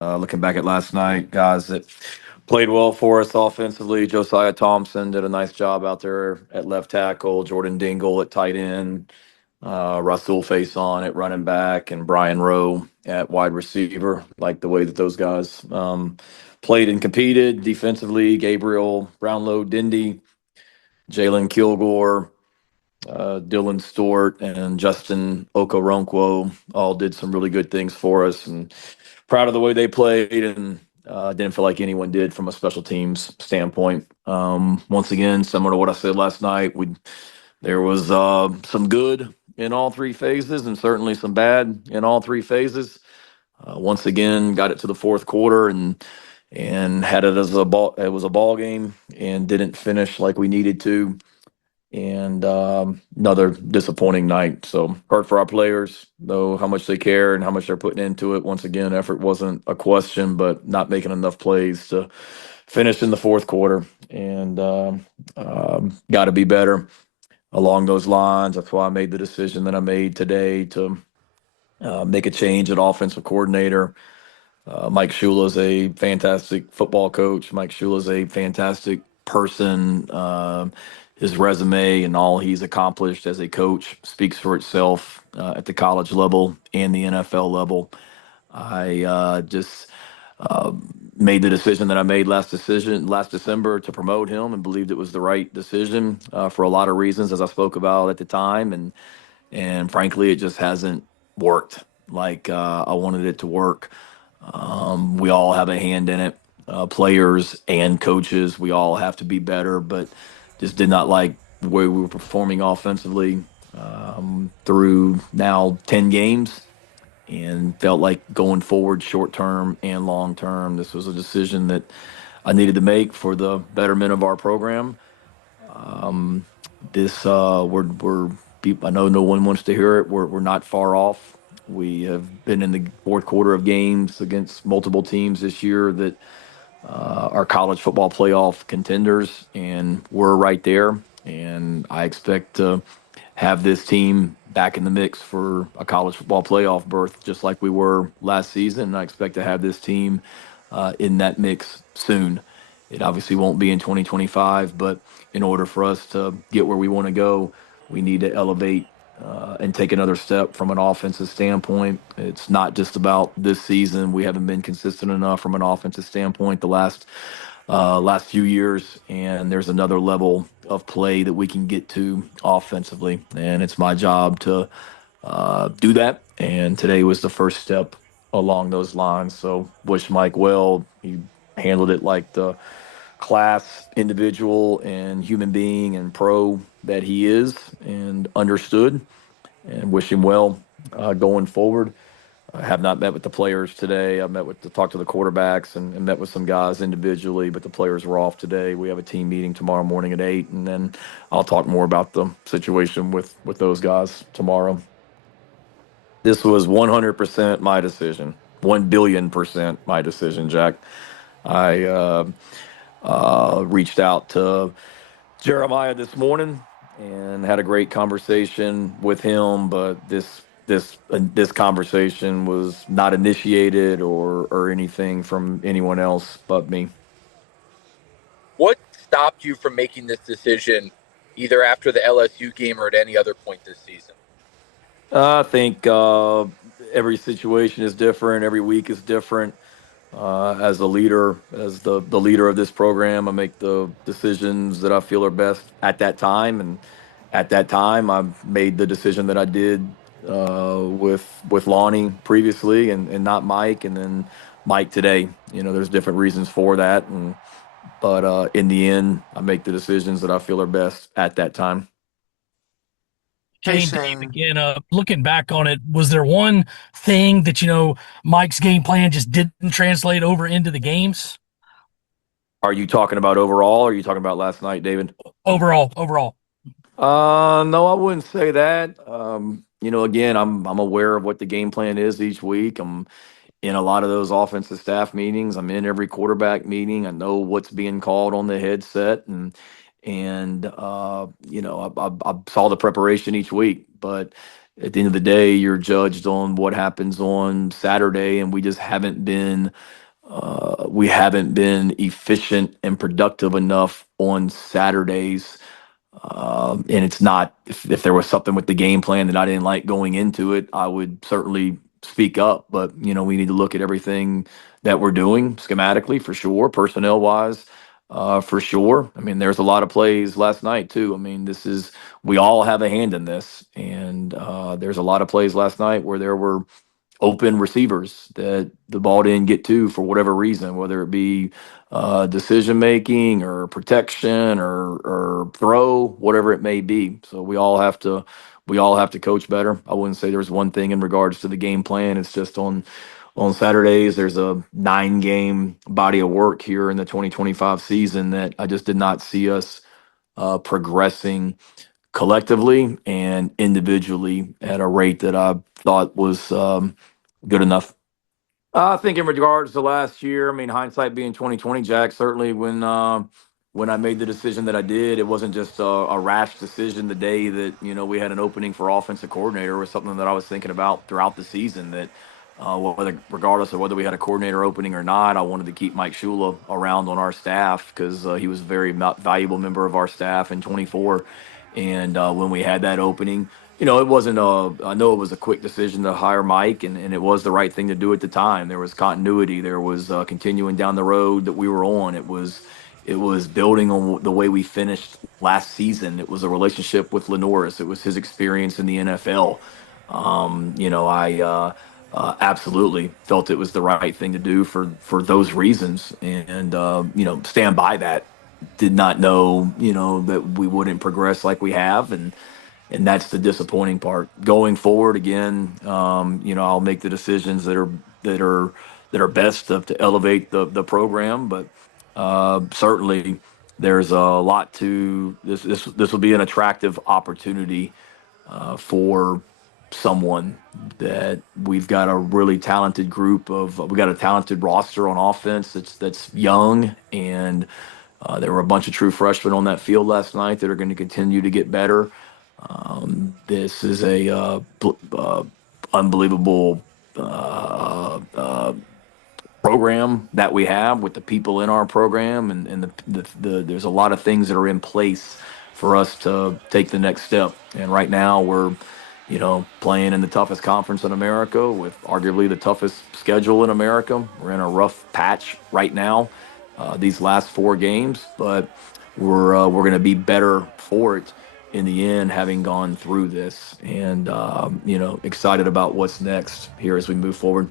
Looking back at last night, guys that played well for us offensively. Josiah Thompson did a nice job out there at left tackle. Jordan Dingle at tight end. Russell Faison at running back, and Brian Rowe at wide receiver. Like the way that those guys played and competed defensively. Gabriel Brownlow Dindy, Jalen Kilgore, Dylan Stewart, and Justin Okoronkwo all did some really good things for us, and proud of the way they played, and didn't feel like anyone did from a special teams standpoint. Once again, similar to what I said last night, there was some good in all three phases, and certainly some bad in all three phases. Once again, got it to the fourth quarter and had it as a ball. It was a ball game, and didn't finish like we needed to, and another disappointing night. So hurt for our players, though, how much they care and how much they're putting into it. Once again, effort wasn't a question, but not making enough plays to finish in the fourth quarter, and got to be better along those lines. That's why I made the decision that I made today to make a change at offensive coordinator. Mike Shula is a fantastic football coach. Mike Shula is a fantastic person. His resume and all he's accomplished as a coach speaks for itself at the college level and the NFL level. I just uh, made the decision that I made last December to promote him, and believed it was the right decision for a lot of reasons, as I spoke about at the time, and frankly, it just hasn't worked like I wanted it to work. We all have a hand in it, players and coaches. We all have to be better, but just did not like the way we were performing offensively through now 10 games, and felt like going forward, short term and long term, this was a decision that I needed to make for the betterment of our program. Um, this we're I know no one wants to hear it. We're not far off. We have been in the fourth quarter of games against multiple teams this year that are college football playoff contenders, and we're right there. And I expect to have this team back in the mix for a college football playoff berth, just like we were last season. And I expect to have this team in that mix soon. It obviously won't be in 2025, but in order for us to get where we want to go, we need to elevate and take another step from an offensive standpoint. It's not just about this season. We haven't been consistent enough from an offensive standpoint the last few years, and there's another level of play that we can get to offensively, and it's my job to do that. And today was the first step along those lines. So wish Mike well. He handled it like the class individual and human being and pro that he is, and understood, and wish him well going forward. I have not met with the players today. I met with to talk to the quarterbacks, and met with some guys individually, but the players were off today. We have a team meeting tomorrow morning at 8, and then I'll talk more about the situation with those guys tomorrow. This was 100% my decision. 1 billion% my decision, Jack. I reached out to Jeremiah this morning and had a great conversation with him, but this conversation was not initiated or anything from anyone else but me. What stopped you from making this decision either after the LSU game or at any other point this season? I think every situation is different. Every week is different. As a leader, as the leader of this program, I make the decisions that I feel are best at that time. And at that time, I made the decision that I did with Lonnie previously, and not Mike, and then Mike today. There's different reasons for that, but in the end, I make the decisions that I feel are best at that time. Hey, Shane, Dave, Shane. again, looking back on it, was there one thing that, Mike's game plan just didn't translate over into the games? Are you talking about overall, or are you talking about last night, David? Overall. No, I wouldn't say that. Again, I'm aware of what the game plan is each week. I'm in a lot of those offensive staff meetings. I'm in every quarterback meeting. I know what's being called on the headset, and I saw the preparation each week. But at the end of the day, you're judged on what happens on Saturday, and we haven't been efficient and productive enough on Saturdays. And it's not, if there was something with the game plan that I didn't like going into it, I would certainly speak up. But, we need to look at everything that we're doing schematically for sure, personnel wise, for sure. I mean, there's a lot of plays last night too. I mean, we all have a hand in this. And there's a lot of plays last night where there were open receivers that the ball didn't get to for whatever reason, whether it be decision making or protection or throw, whatever it may be. So we all have to coach better. I wouldn't say there's one thing in regards to the game plan. It's just on Saturdays there's a 9-game body of work here in the 2025 season that I just did not see us progressing collectively and individually at a rate that I thought was good enough. I think in regards to last year, I mean, hindsight being 2020, Jack, certainly when I made the decision that I did, it wasn't just a rash decision the day that, we had an opening for offensive coordinator. It was something that I was thinking about throughout the season that regardless of whether we had a coordinator opening or not, I wanted to keep Mike Shula around on our staff because he was a very valuable member of our staff in 24. And when we had that opening, it wasn't I know it was a quick decision to hire Mike, and it was the right thing to do at the time. There was continuity. There was continuing down the road that we were on. It was building on the way we finished last season. It was a relationship with Lenoris. It was his experience in the NFL. I absolutely felt it was the right thing to do for those reasons, and stand by that. Did not know, that we wouldn't progress like we have, and that's the disappointing part. Going forward, again, I'll make the decisions that are best to elevate the program. But certainly, there's a lot to this. This will be an attractive opportunity for someone that we've got a really talented we got a talented roster on offense that's young, and there were a bunch of true freshmen on that field last night that are going to continue to get better. This is a unbelievable program that we have with the people in our program, and there's a lot of things that are in place for us to take the next step. And right now we're playing in the toughest conference in America with arguably the toughest schedule in America. We're in a rough patch right now, these last 4 games, but we're going to be better for it in the end, having gone through this, and excited about what's next here as we move forward.